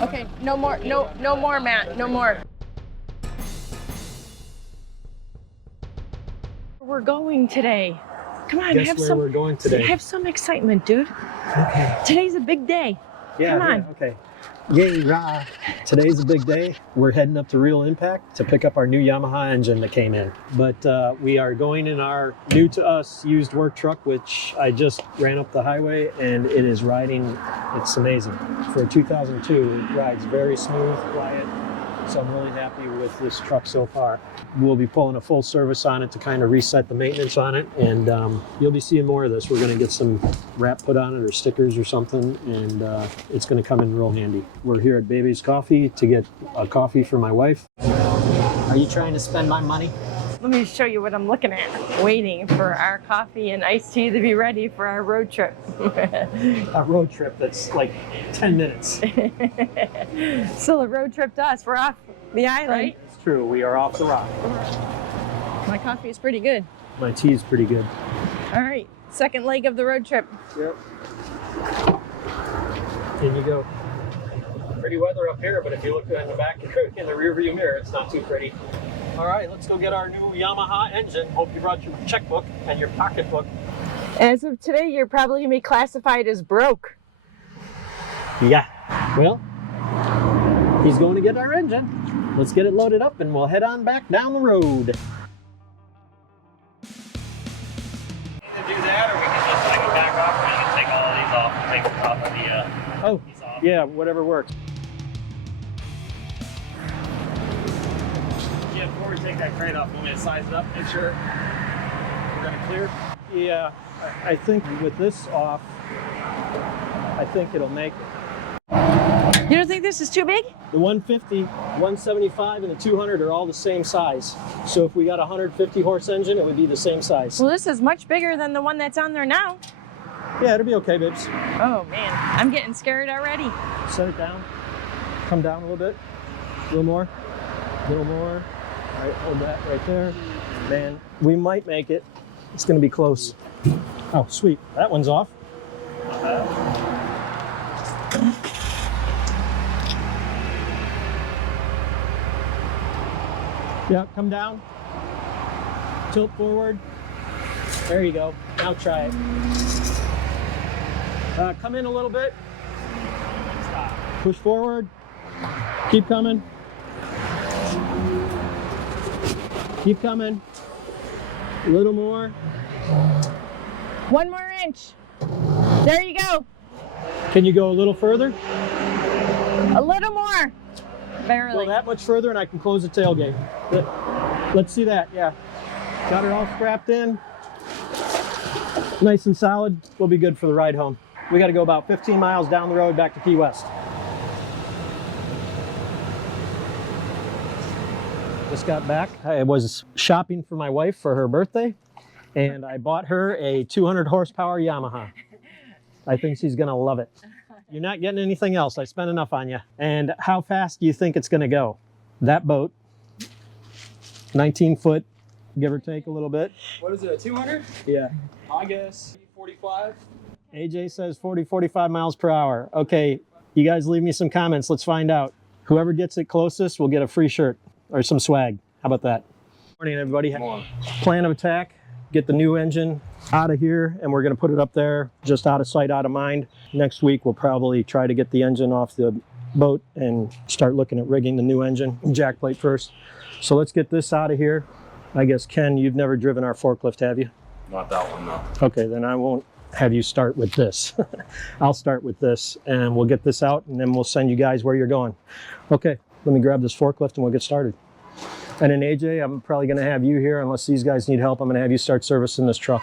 Okay, no more, no more, Matt, no more. We're going today. Come on, Guess where we're going today? Have some excitement, dude. Okay. Today's a big day. Yeah, Come on. yeah, okay. Yay, rah. Today's a big day. We're heading up to Real Impact to pick up our new Yamaha engine that came in. But we are going in our new to us used work truck, which I just ran up the highway and it is riding, it's amazing. For a 2002, it rides very smooth, quiet. So I'm really happy with this truck so far. We'll be pulling a full service on it to kind of reset the maintenance on it, and you'll be seeing more of this. We're going to get some wrap put on it or stickers or something, and it's going to come in real handy. We're here at Baby's Coffee to get a coffee for my wife. Are you trying to spend my money? Let me show you what I'm looking at. Waiting for our coffee and iced tea to be ready for our road trip. A road trip that's like 10 minutes. Still a road trip to us. We're off the island. Right? It's true. We are off the rock. My coffee is pretty good. My tea is pretty good. All right. Second leg of the road trip. Yep. In you go. Pretty weather up here, but if you look in the back in the rear view mirror, it's not too pretty. All right, let's go get our new Yamaha engine. Hope you brought your checkbook and your pocketbook. As of today, you're probably going to be classified as broke. Yeah. Well, he's going to get our engine. Let's get it loaded up and we'll head on back down the road. Either do that, or we can just like back off and you can take all of these off and take off of the Oh, piece off. yeah, whatever works. Yeah, before we take that crate off, we'll need to size it up, make sure we're gonna clear. Yeah, I think with this off, I think it'll make it. You don't think this is too big? The 150, 175, and the 200 are all the same size. So if we got a 150 horse engine, it would be the same size. Well, this is much bigger than the one that's on there now. Yeah, it'll be okay, babes. Oh man, I'm getting scared already. Set it down. Come down a little bit. A little more. A little more. All right, hold that right there. Man, we might make it. It's going to be close. Oh, sweet. That one's off. Yeah, come down. Tilt forward. There you go. Now try it. Come in a little bit. Push forward. Keep coming. Keep coming. A little more. 1 more inch. There you go. Can you go a little further? A little more. Barely. Go that much further and I can close the tailgate. Let's see that, yeah. Got her all strapped in. Nice and solid. We'll be good for the ride home. We got to go about 15 miles down the road back to Key West. Just got back. I was shopping for my wife for her birthday, and I bought her a 200 horsepower Yamaha. I think she's gonna love it. You're not getting anything else. I spent enough on you. And how fast do you think it's gonna go? That boat, 19 foot, give or take a little bit. What is it, a 200? Yeah. I guess 45. AJ says 40, 45 miles per hour. Okay, you guys leave me some comments. Let's find out. Whoever gets it closest will get a free shirt or some swag. How about that? Morning, everybody. Plan of attack. Get the new engine out of here, and we're going to put it up there, just out of sight, out of mind. Next week, we'll probably try to get the engine off the boat and start looking at rigging the new engine. Jack plate first. So let's get this out of here. I guess, Ken, you've never driven our forklift, have you? Not that one, no. Okay, then I won't have you start with this. I'll start with this, and we'll get this out, and then we'll send you guys where you're going. Okay, let me grab this forklift, and we'll get started. And then AJ, I'm probably going to have you here, unless these guys need help. I'm going to have you start servicing this truck.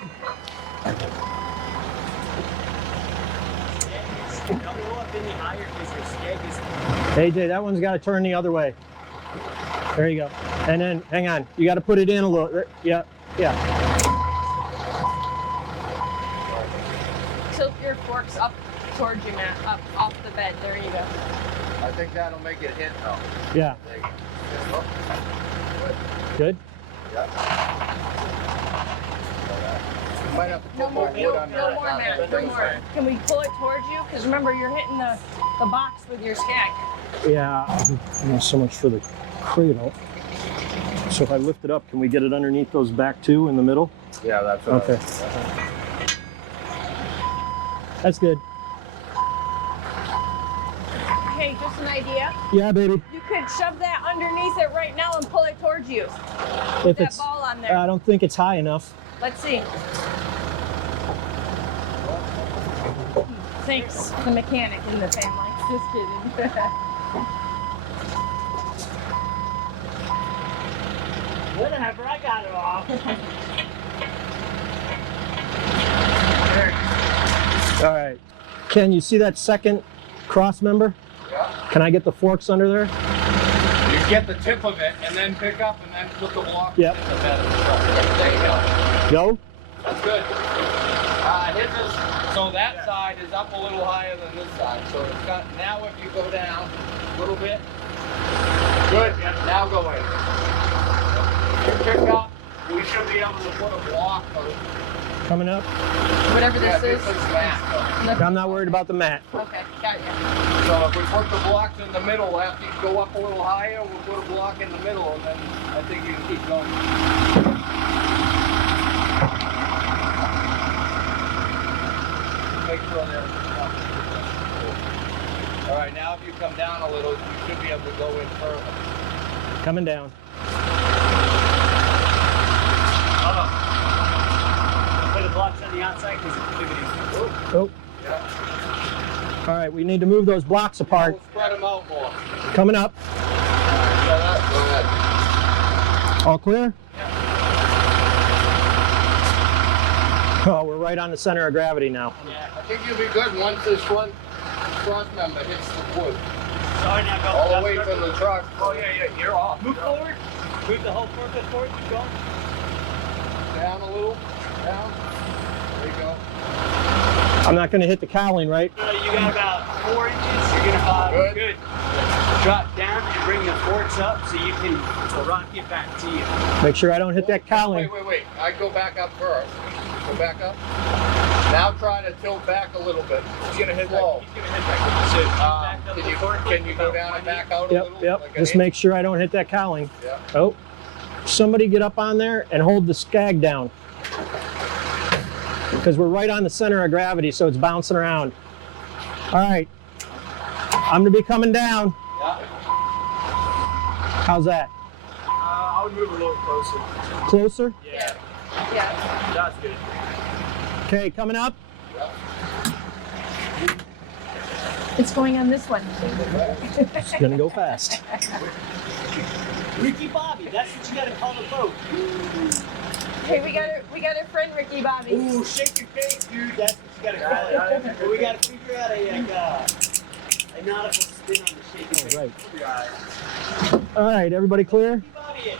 AJ, that one's got to turn the other way. There you go. And then, hang on, you got to put it in a little. Yeah, yeah. Tilt your forks up towards you, Matt. Up off the bed. There you go. I think that'll make it hit though. Yeah. Good? Yeah. You might have to put more wood under No it. more, Matt. No more. Can we pull it towards you? Because remember, you're hitting the box with your skag. Yeah, not so much for the cradle. So if I lift it up, can we get it underneath those back two in the middle? Yeah, that's what Okay. That's good. Hey, just an idea. Yeah, baby. You could shove that underneath it right now and pull it towards you. Put If that it's, ball on there. I don't think it's high enough. Let's see. Thanks, the mechanic in the family. Just kidding. Whatever, I got it off. All right. Ken, you see that second cross member? Yeah. Can I get the forks under there? You get the tip of it and then pick up and then put the block Yep. in the bed of the truck. There you go. Go. That's good. His is, so that side is up a little higher than this side. So it's got, now if you go down a little bit. Good. Now go in. You pick up, we should be able to put a block on it. Coming up. Whatever this is. This is mat. I'm not worried about the mat. Okay, got you. So if we put the blocks in the middle, after you go up a little higher, we'll put a block in the middle, and then I think you can keep going. Make sure there's enough. All right, now if you come down a little, you should be able to go in further. Coming down. Put the blocks on the outside because it's pivoting. Oh. Yeah. All right, we need to move those blocks apart. We'll spread them out more. Coming up. Go ahead. All clear? Oh, we're right on the center of gravity now. Yeah. I think you'll be good once this front cross member hits the wood. Sorry, now go. All the way from the truck. Oh, yeah, you're off. Move forward. Move the whole forklift forward. Keep going. Down a little. Down. There you go. I'm not going to hit the cowling, right? You got about 4 inches. You're gonna good. Drop down and bring the forks up so you can rock it back to you. Make sure I don't hit that cowling. Wait. I go back up first. Go back up. Now try to tilt back a little bit. He's gonna hit Slow. that. He's gonna hit that. So back up the fork. Can you go down and back out a little? Yep. Like Just make sure I don't hit that cowling. Yeah. Oh. Somebody get up on there and hold the skag down. Because we're right on the center of gravity, so it's bouncing around. All right. I'm going to be coming down. Yeah. How's that? I would move a little closer. Closer? Yeah. Yeah. That's good. Okay, coming up. It's going on this one. It's going to go fast. Ricky Bobby, that's what you gotta call the boat. Hey, we got our friend Ricky Bobby. Ooh, shake your face, dude. That's what you gotta call it. But we gotta figure out a nautical spin on the shake your face. Right. Right. All right, everybody clear? Ricky Bobby it.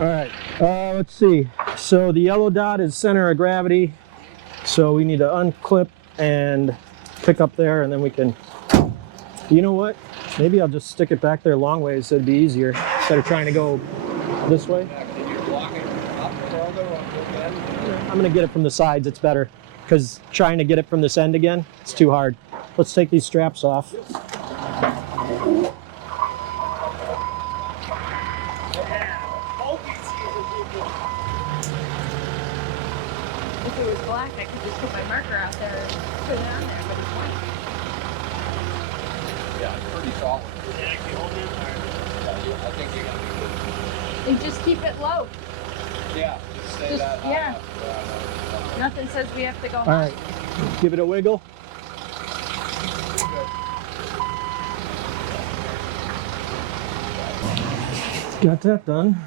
All right, let's see. So the yellow dot is center of gravity. So we need to unclip and pick up there, and then we can, you know what? Maybe I'll just stick it back there long ways so it'd be easier instead of trying to go this way. Can you block it up further on both ends? I'm gonna get it from the sides, it's better. Because trying to get it from this end again, it's too hard. Let's take these straps off. If it was black, I could just put my marker out there and put it on there, but it's white. Yeah, it's pretty solid. Yeah, can you hold it? I think you're gonna be good. And just keep it low. Yeah, just stay Just- that high yeah. up. Nothing says we have to go All high. right, give it a wiggle. Got that done.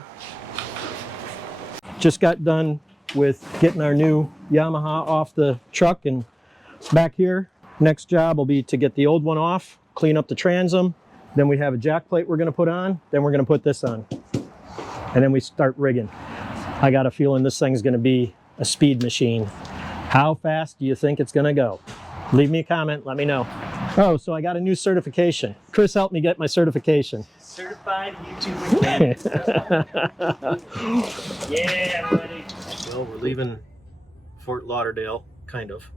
Just got done with getting our new Yamaha off the truck and back here. Next job will be to get the old one off, clean up the transom. Then we have a jack plate we're gonna put on. Then we're gonna put this on. And then we start rigging. I got a feeling this thing's gonna be a speed machine. How fast do you think it's gonna go? Leave me a comment, let me know. Oh, so I got a new certification. Chris helped me get my certification. Certified YouTube mechanic. Yeah, buddy. Well, we're leaving Fort Lauderdale, kind of,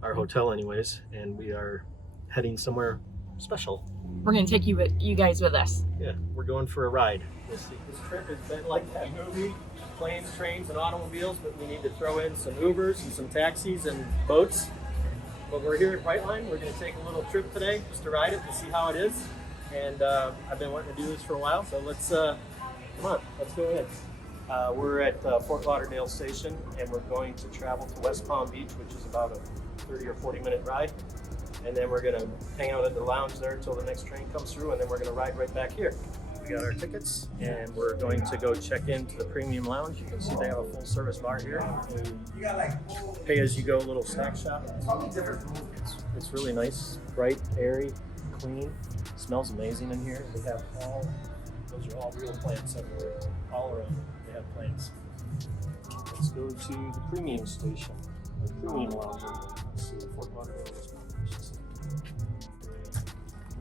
our hotel anyways, and we are heading somewhere special. We're gonna take you guys with us. Yeah, we're going for a ride. This trip has been like that movie, planes, trains, and automobiles, but we need to throw in some Ubers and some taxis and boats. But we're here at Brightline. We're going to take a little trip today just to ride it and see how it is. And I've been wanting to do this for a while, so let's come on, let's go in. We're at Fort Lauderdale Station, and we're going to travel to West Palm Beach, which is about a 30 or 40 minute ride. And then we're going to hang out at the lounge there until the next train comes through, and then we're going to ride right back here. We got our tickets, and we're going to go check into the premium lounge. You can see they have a full service bar here. Pay as you go little snack shop. It's really nice, bright, airy, clean. Smells amazing in here. They have those are all real plants everywhere, all around. They have plants. Let's go to the premium station, the premium lounge. Let's see, Fort Lauderdale.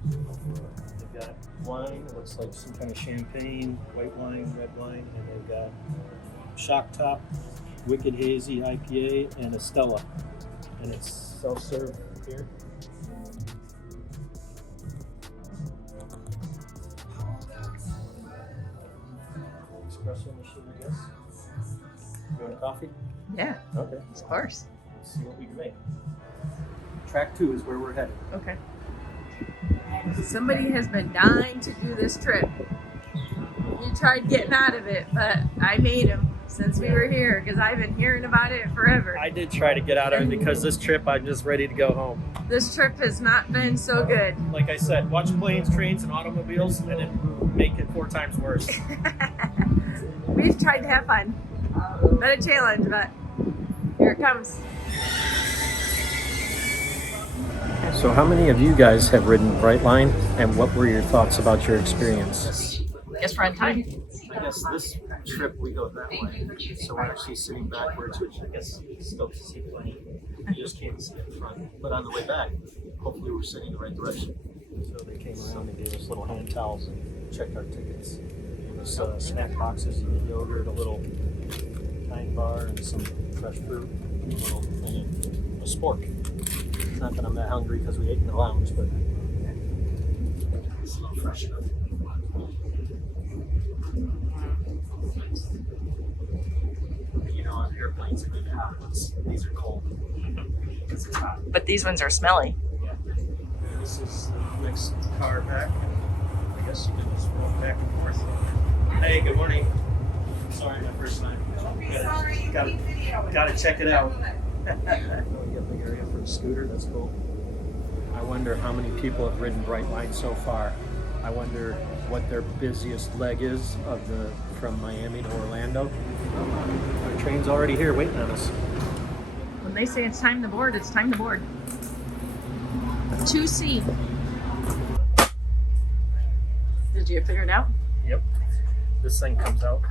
They've got wine, it looks like some kind of champagne, white wine, red wine, and they've got Shock Top, Wicked Hazy IPA, and a Stella. And it's self-serve here. Espresso machine, I guess. You want coffee? Yeah, Okay. of course. Let's see what we can make. Track 2 is where we're headed. Okay. Somebody has been dying to do this trip. You tried getting out of it, but I made him since we were here because I've been hearing about it forever. I did try to get out of it because this trip I'm just ready to go home. This trip has not been so good. Like I said, watch planes, trains, and automobiles, and then make it 4 times worse. We've tried to have fun. Been a challenge, but here it comes. So how many of you guys have ridden Brightline, and what were your thoughts about your experience? Guess we're on time. I guess this trip we go that way, so we're actually sitting backwards, which I guess you still see plenty. You just can't see in front. But on the way back, hopefully we're sitting in the right direction. So they came around and gave us little hand towels and checked our tickets. Gave us snack boxes and yogurt, a little kind bar, and some fresh fruit, and a little thing of a spork. Not that I'm that hungry because we ate in the lounge, but it's a little fresh enough. You know, on airplanes, are good hot ones. These are cold because it's hot. But these ones are smelly. Yeah. This is the next car back. I guess you can just walk back and forth. Hey, good morning. Sorry, my first time. Gotta check it out. We got the area for the scooter. That's cool. I wonder how many people have ridden Brightline so far. I wonder what their busiest leg is from Miami to Orlando. Our train's already here waiting on us. When they say it's time to board, it's time to board. 2C. Did you figure it out? Yep. This thing comes out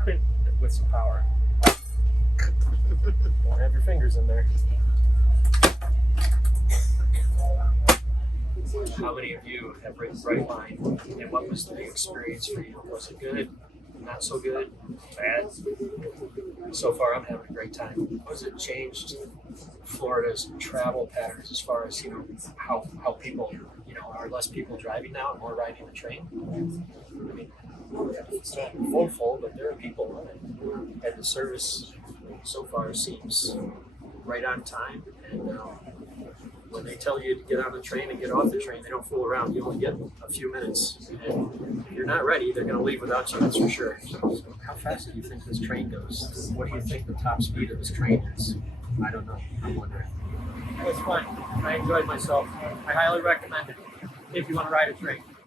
with some power. Don't have your fingers in there. How many of you have ridden Brightline, and what was the experience for you? Was it good? Not so good? Bad? So far, I'm having a great time. Was it changed Florida's travel patterns as far as, how people, are less people driving now and more riding the train? I mean, it's not full, but there are people on it. And the service so far seems right on time. And when they tell you to get on the train and get off the train, they don't fool around. You only get a few minutes. And if you're not ready, they're going to leave without you, that's for sure. So how fast do you think this train goes? What do you think the top speed of this train is? I don't know. I'm wondering. It was fun. I enjoyed myself. I highly recommend it if you want to ride a train.